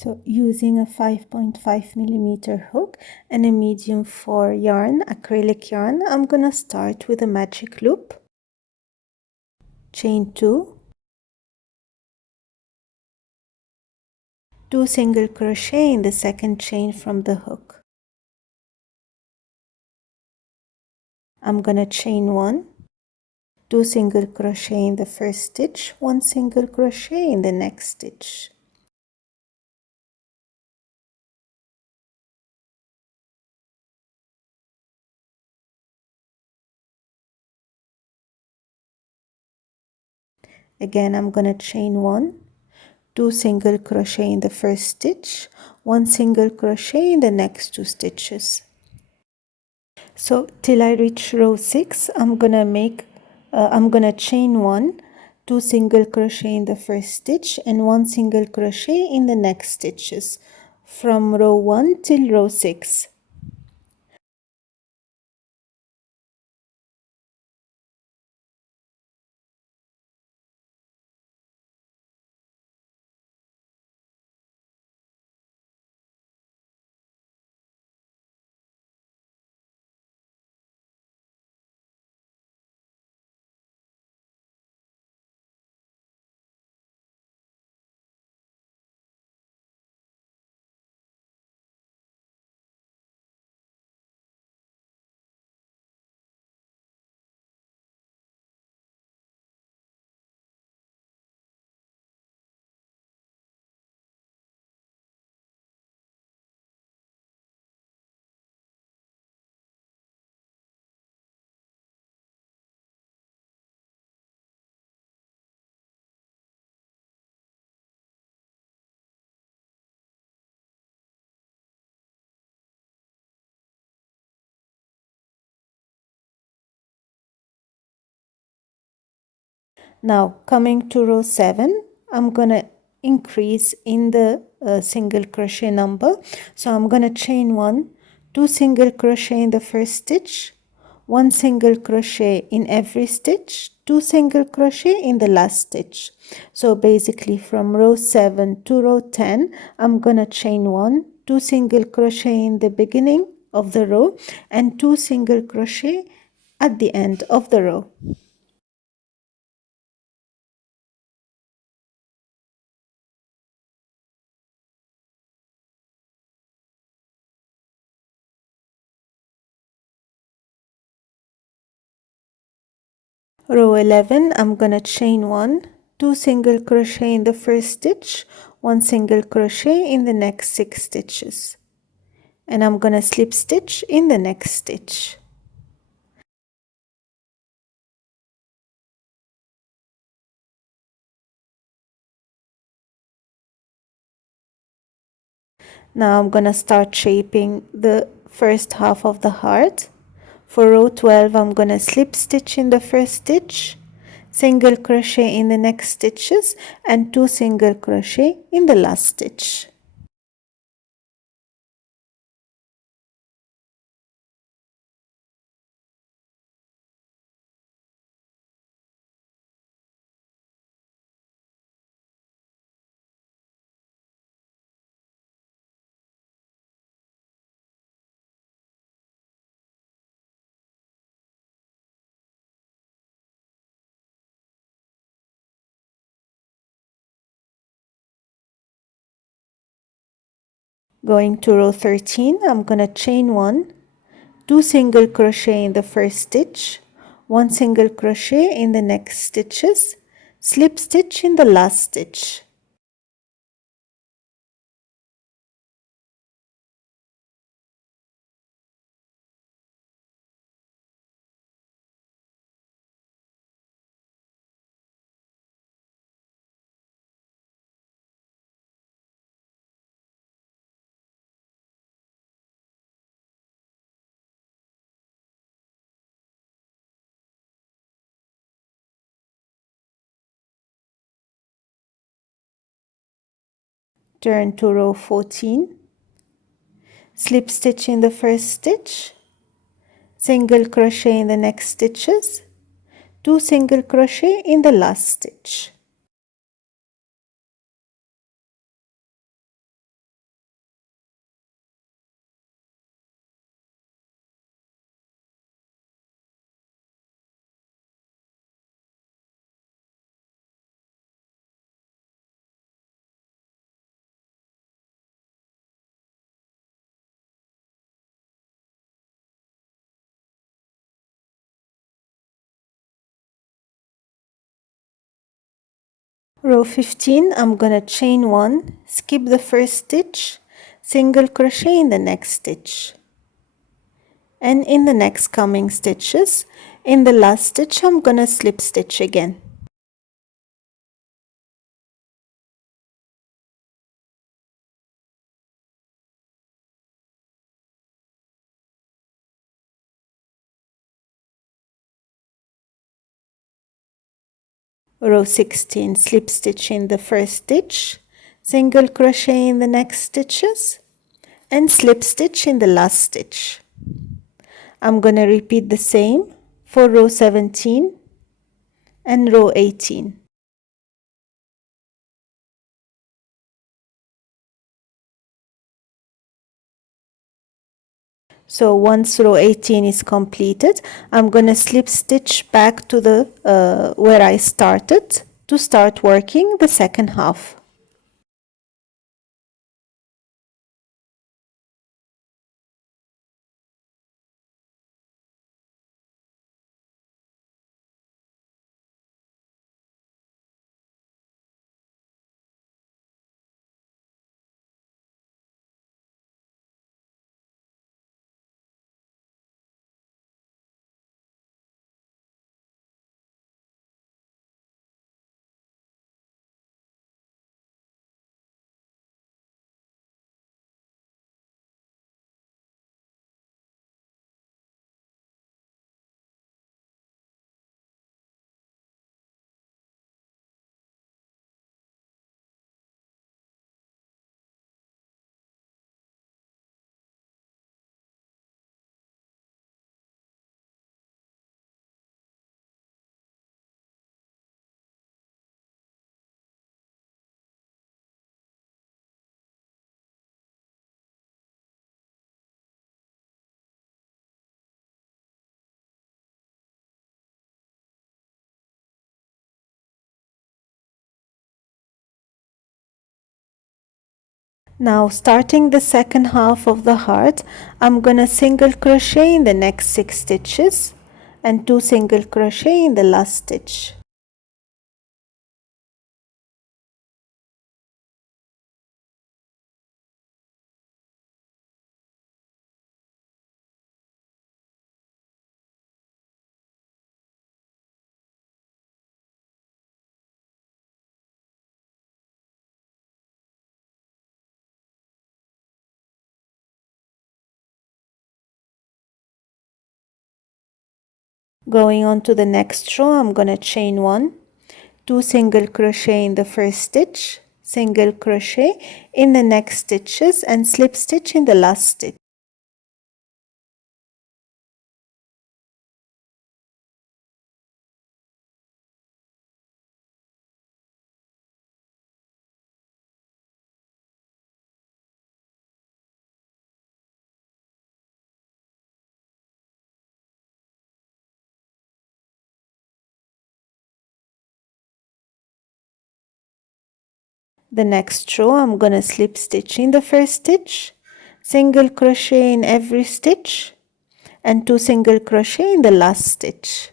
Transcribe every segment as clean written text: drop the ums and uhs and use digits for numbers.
So using a 5.5 millimeter hook and a medium 4 yarn, acrylic yarn, I'm gonna start with a magic loop, chain 2, 2 single crochet in the second chain from the hook. I'm gonna chain 1, 2 single crochet in the first stitch, 1 single crochet in the next stitch. Again, I'm gonna chain 1, 2 single crochet in the first stitch, 1 single crochet in the next 2 stitches. So till I reach row 6, I'm gonna chain 1, 2 single crochet in the first stitch and 1 single crochet in the next stitches from row 1 till row 6. Now coming to row 7, I'm gonna increase in the single crochet number. So I'm gonna chain 1, 2 single crochet in the first stitch, 1 single crochet in every stitch, 2 single crochet in the last stitch. So basically from row 7 to row 10, I'm gonna chain 1, 2 single crochet in the beginning of the row and 2 single crochet at the end of the row. Row 11, I'm gonna chain 1, 2 single crochet in the first stitch, 1 single crochet in the next 6 stitches, and I'm gonna slip stitch in the next stitch. Now I'm gonna start shaping the first half of the heart. For row 12, I'm gonna slip stitch in the first stitch, single crochet in the next stitches, and 2 single crochet in the last stitch. Going to row 13, I'm gonna chain 1, 2 single crochet in the first stitch, 1 single crochet in the next stitches, slip stitch in the last stitch. Turn to row 14, slip stitch in the first stitch, single crochet in the next stitches, 2 single crochet in the last stitch. Row 15, I'm gonna chain 1, skip the first stitch, single crochet in the next stitch. And in the next coming stitches, in the last stitch, I'm gonna slip stitch again. Row 16, slip stitch in the first stitch, single crochet in the next stitches, and slip stitch in the last stitch. I'm gonna repeat the same for row 17 and row 18. So once row 18 is completed, I'm gonna slip stitch back to the where I started to start working the second half. Now starting the second half of the heart, I'm gonna single crochet in the next 6 stitches and 2 single crochet in the last stitch. Going on to the next row, I'm gonna chain 1, 2 single crochet in the first stitch, single crochet in the next stitches and slip stitch in the last stitch. The next row, I'm gonna slip stitch in the first stitch, single crochet in every stitch and 2 single crochet in the last stitch.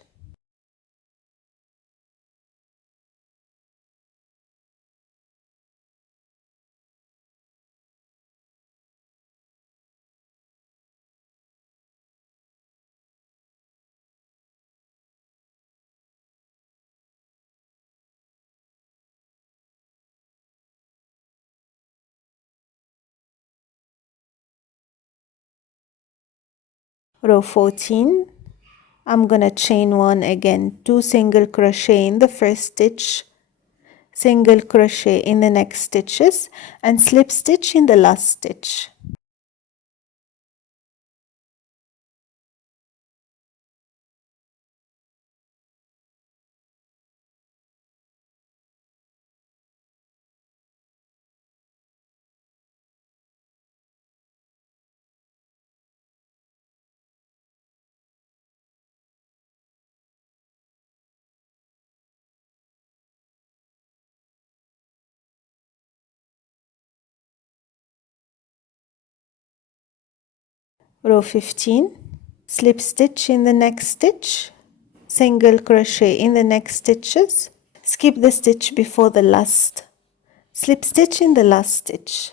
Row 14, I'm gonna chain 1 again, 2 single crochet in the first stitch, single crochet in the next stitches and slip stitch in the last stitch. Row 15, slip stitch in the next stitch, single crochet in the next stitches, skip the stitch before the last, slip stitch in the last stitch.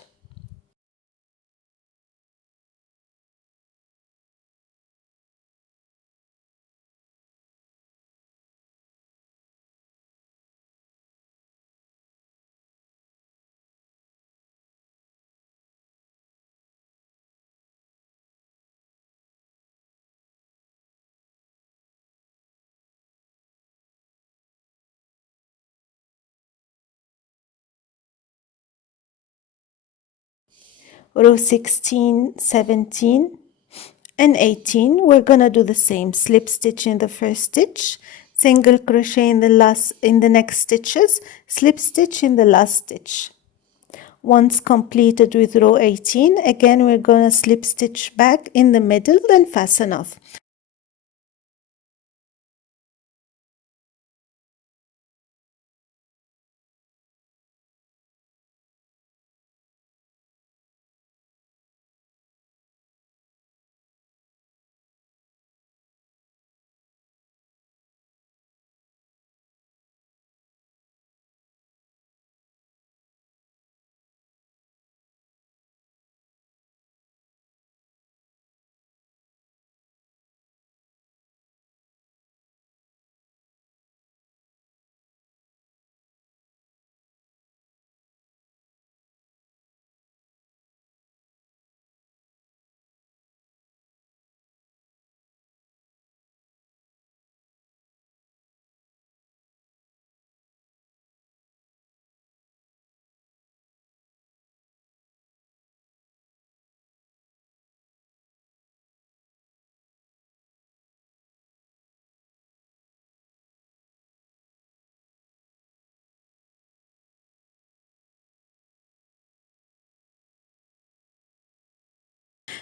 Row 16, 17 and 18, we're gonna do the same. Slip stitch in the first stitch, single crochet in the next stitches, slip stitch in the last stitch. Once completed with row 18, again we're gonna slip stitch back in the middle, then fasten off.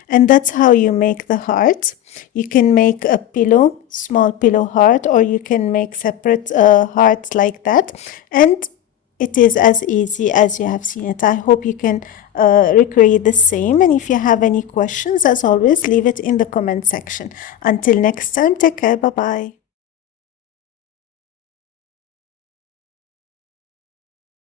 And that's how you make the heart. You can make a pillow, small pillow heart, or you can make separate hearts like that. And it is as easy as you have seen it. I hope you can recreate the same. And if you have any questions, as always, leave it in the comment section. Until next time, take care. Bye-bye.